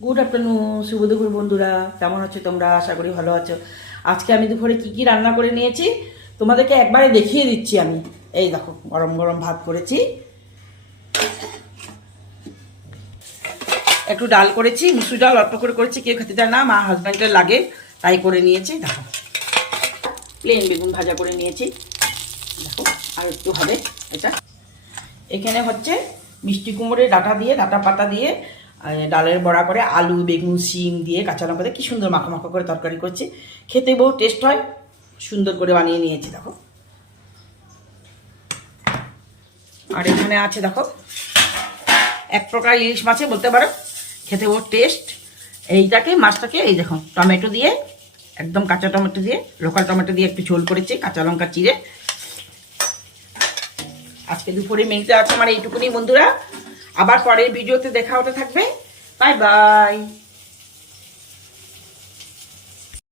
Good afternoon, শুভ দুপুর বন্ধুরা। কেমন আছো তোমরা? আশা করি ভালো আছো। আজকে আমি দুপুরে কি কি রান্না করে নিয়েছি তোমাদেরকে একবারে দেখিয়ে দিচ্ছি। আমি এই দেখো গরম গরম ভাত করেছি, একটু ডাল করেছি, মুসুর ডাল অল্প করে করেছি, কেউ খেতে চায় না, মা হাজব্যান্ডের লাগে তাই করে নিয়েছি। দেখো প্লেন বেগুন ভাজা করে নিয়েছি, দেখো আর একটু হবে এটা। এখানে হচ্ছে মিষ্টি কুমড়োর ডাঁটা দিয়ে, ডাঁটা পাতা দিয়ে ডালের বড়া করে আলু বেগুন শিম দিয়ে কাঁচা লঙ্কা দিয়ে কি সুন্দর মাখো মাখো করে তরকারি করছি, খেতে বহু টেস্ট হয়, সুন্দর করে বানিয়ে নিয়েছি দেখো। আর এখানে আছে দেখো এক প্রকার ইলিশ মাছে বলতে পারো, খেতে বহু টেস্ট। এইটাকে মাছটাকে এই দেখো টমেটো দিয়ে, একদম কাঁচা টমেটো দিয়ে, লোকাল টমেটো দিয়ে একটু ঝোল করেছি, কাঁচা লঙ্কা চিড়ে। আজকে দুপুরে মেনুতে আছে আমার এইটুকুনি বন্ধুরা। আবার পরের ভিডিওতে দেখা হতে থাকবে। Bye bye.